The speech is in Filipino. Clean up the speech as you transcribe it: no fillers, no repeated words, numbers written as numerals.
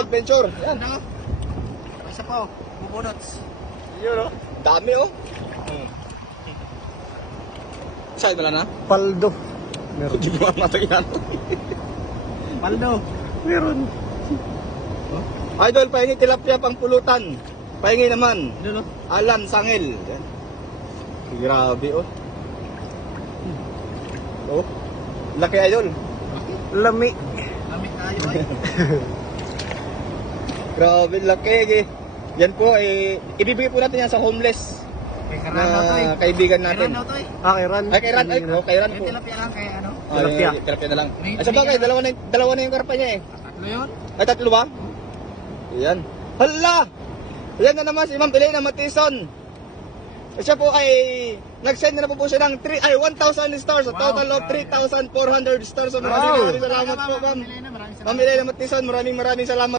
adventure. Yan. Ano? Isa pa, bubunots. Yun, oh. Dami, oh. Saan wala na? Paldo. Hindi mo matay yan. Paldo. Meron. Idol, pahingi tilapia pang pulutan. Pahingi naman. Ano no? Alan Sangil. Yan. Grabe, oh. Oh. Laki, idol. Lami. Lamig tayo ay. Grabe, laki. Yan po, ibibigay po natin yan sa homeless Kay Karan daw to eh. na kaibigan Kay Ran natin. daw to eh. Kay Ran. Ay, kay Ran. Ay, oh, kay Ran Yung po. tilapia lang kay ano? Tilapia. Tilapia na lang. May- Ay, sabagay, dalawa na yung karpa niya eh. Tatlo yun? Ay, tatlo ba? Ayan. Hala! Ayan na naman si Ma'am Elena Matison. Siya po ay nag-send na po siya ng 1,000 stars. A total of 3,400 stars. So, maraming salamat po, Ma'am. Maraming salamat. Ma'am Elena Matison, maraming salamat.